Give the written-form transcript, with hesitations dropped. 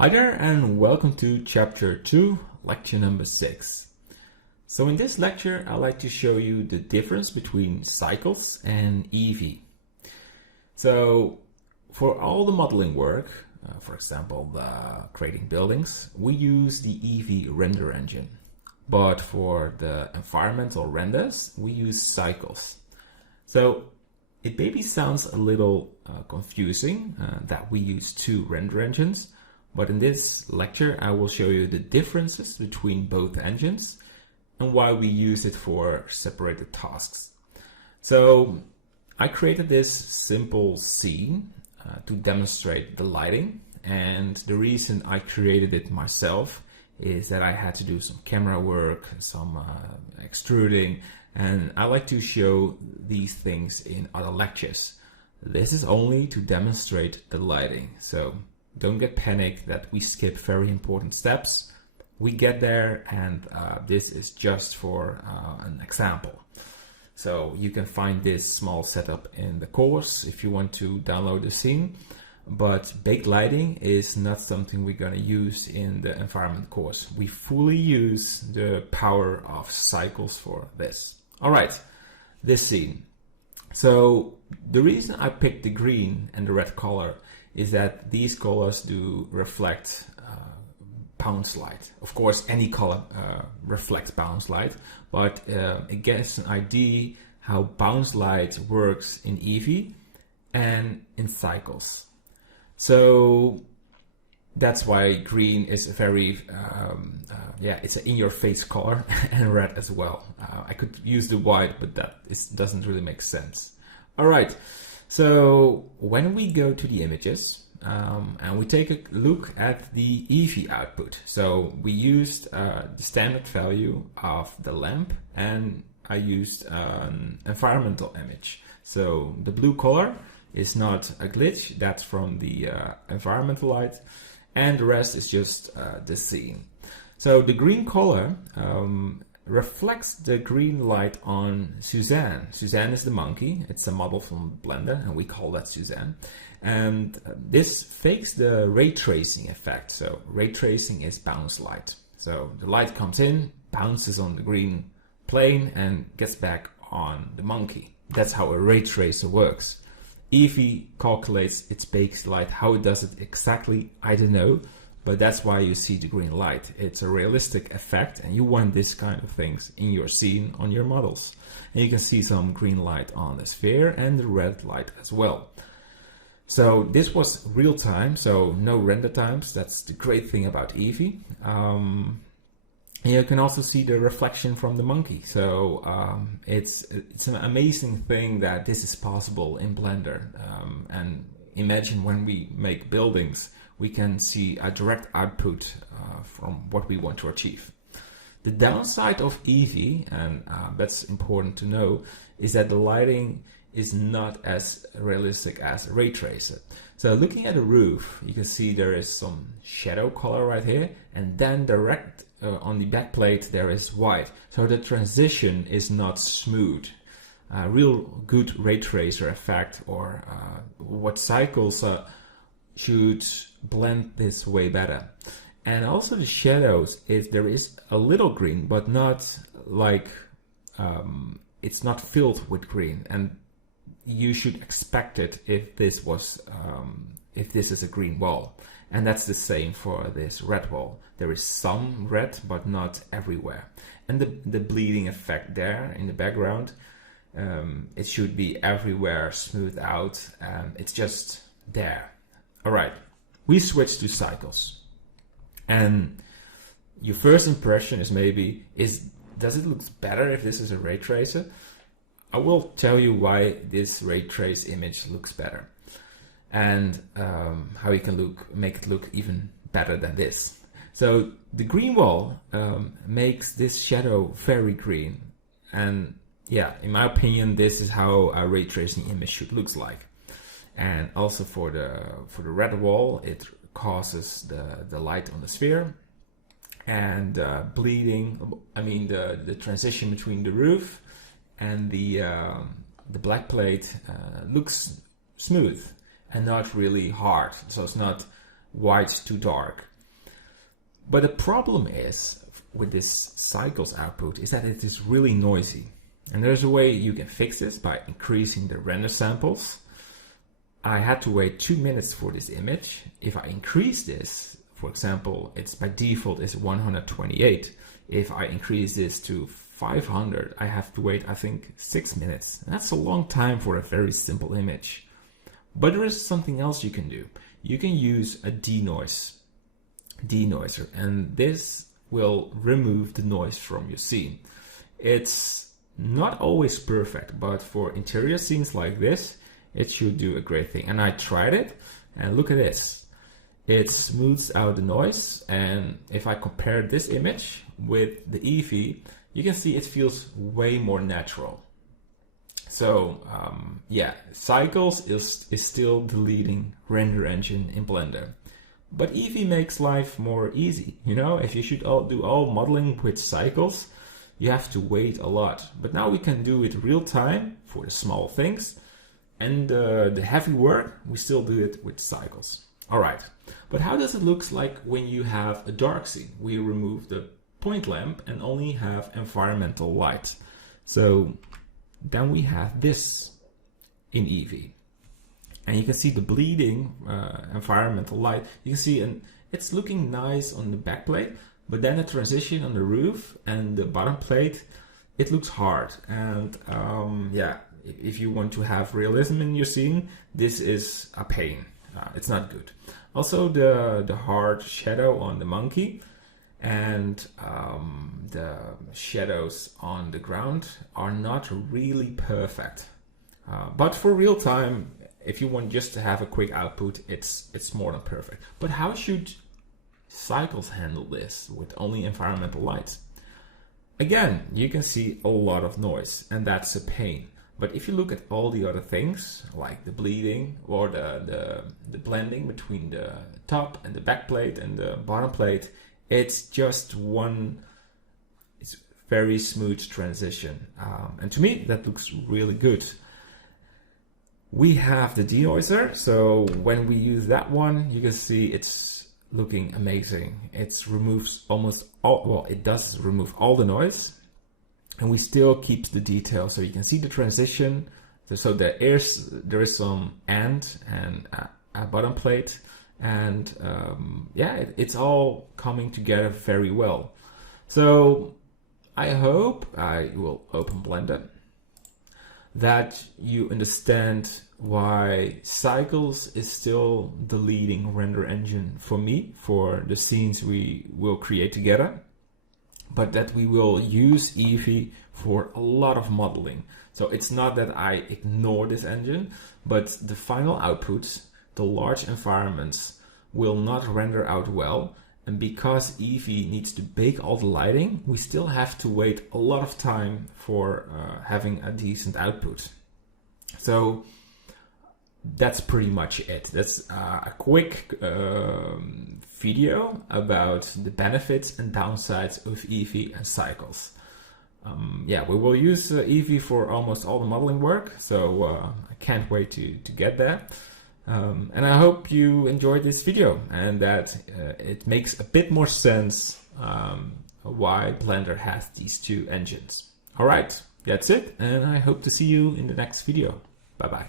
Hi there and welcome to chapter 2, lecture number 6. So in this lecture I'd like to show you the difference between cycles and EEVEE. So for all the modeling work, for example creating buildings, we use the EEVEE render engine. But for the environmental renders we use cycles. So it maybe sounds a little confusing that we use two render engines. But in this lecture, I will show you the differences between both engines and why we use it for separated tasks. So I created this simple scene to demonstrate the lighting. And the reason I created it myself is that I had to do some camera work, some extruding, and I like to show these things in other lectures. This is only to demonstrate the lighting. So don't get panicked that we skip very important steps. We get there, and this is just for an example. So you can find this small setup in the course if you want to download the scene. But baked lighting is not something we're going to use in the environment course. We fully use the power of cycles for this. All right, this scene. So the reason I picked the green and the red color is that these colors do reflect bounce light. Of course, any color reflects bounce light, but it gets an idea how bounce light works in EEVEE and in cycles. So that's why green is a very, it's an in-your-face color, and red as well. I could use the white, but that doesn't really make sense. All right. So when we go to the images and we take a look at the EEVEE output, so we used the standard value of the lamp, and I used an environmental image. So the blue color is not a glitch, that's from the environmental light, and the rest is just the scene. So the green color reflects the green light on Suzanne. Suzanne is the monkey. It's a model from Blender, and we call that Suzanne. And this fakes the ray tracing effect. So ray tracing is bounce light. So the light comes in, bounces on the green plane, and gets back on the monkey. That's how a ray tracer works. EEVEE calculates its baked light. How it does it exactly, I don't know. But that's why you see the green light. It's a realistic effect, and you want this kind of things in your scene on your models. And you can see some green light on the sphere and the red light as well. So this was real time, so no render times. That's the great thing about EEVEE. And you can also see the reflection from the monkey. So it's an amazing thing that this is possible in Blender. And imagine when we make buildings, we can see a direct output from what we want to achieve. The downside of EEVEE, and that's important to know, is that the lighting is not as realistic as a ray tracer. So looking at the roof, you can see there is some shadow color right here, and then direct on the backplate there is white. So the transition is not smooth. Real good ray tracer effect, or what cycles should blend this way better. And also the shadows, there is a little green, but not like it's not filled with green, and you should expect it if this is a green wall. And that's the same for this red wall. There is some red, but not everywhere. And the bleeding effect there in the background, it should be everywhere smoothed out, and it's just there. All right, we switch to cycles, and your first impression is maybe, does it look better if this is a ray tracer? I will tell you why this ray trace image looks better, and how you can make it look even better than this. So the green wall makes this shadow very green, and yeah, in my opinion, this is how a ray tracing image should look like. And also for the red wall, it causes the light on the sphere, and bleeding. I mean the transition between the roof and the black plate looks smooth and not really hard. So it's not white to dark. But the problem is with this cycles output is that it is really noisy. And there's a way you can fix this by increasing the render samples. I had to wait 2 minutes for this image. If I increase this, for example, it's by default is 128. If I increase this to 500, I have to wait, I think, 6 minutes. That's a long time for a very simple image. But there is something else you can do. You can use a denoiser, and this will remove the noise from your scene. It's not always perfect, but for interior scenes like this, it should do a great thing. And I tried it, and look at this. It smooths out the noise, and if I compare this image with the EEVEE, you can see it feels way more natural. So yeah, Cycles is still the leading render engine in Blender. But EEVEE makes life more easy. You know, if you should do all modeling with Cycles, you have to wait a lot. But now we can do it real time for the small things. And the heavy work, we still do it with Cycles. All right, but how does it look like when you have a dark scene? We remove the point lamp and only have environmental light. So then we have this in EEVEE. And you can see the bleeding environmental light. You can see it's looking nice on the back plate, but then the transition on the roof and the bottom plate, it looks hard. And yeah, if you want to have realism in your scene, this is a pain. It's not good. Also, the hard shadow on the monkey and the shadows on the ground are not really perfect. But for real time, if you want just to have a quick output, it's more than perfect. But how should Cycles handle this with only environmental lights? Again, you can see a lot of noise, and that's a pain. But if you look at all the other things, like the bleeding or the blending between the top and the back plate and the bottom plate, it's just it's very smooth transition. And to me, that looks really good. We have the denoiser, so when we use that one, you can see it's looking amazing. It removes almost all, well, it does remove all the noise. And we still keep the detail, so you can see the transition. So there is some end and a bottom plate, and yeah, it's all coming together very well. So I hope I will open Blender that you understand why Cycles is still the leading render engine for me for the scenes we will create together. But that we will use EEVEE for a lot of modeling. So it's not that I ignore this engine, but the final outputs, the large environments, will not render out well. And because EEVEE needs to bake all the lighting, we still have to wait a lot of time for having a decent output. So that's pretty much it. That's a quick video about the benefits and downsides of EEVEE and Cycles. Yeah, we will use EEVEE for almost all the modeling work, so I can't wait to get there. And I hope you enjoyed this video and that it makes a bit more sense why Blender has these two engines. All right, that's it, and I hope to see you in the next video. Bye-bye.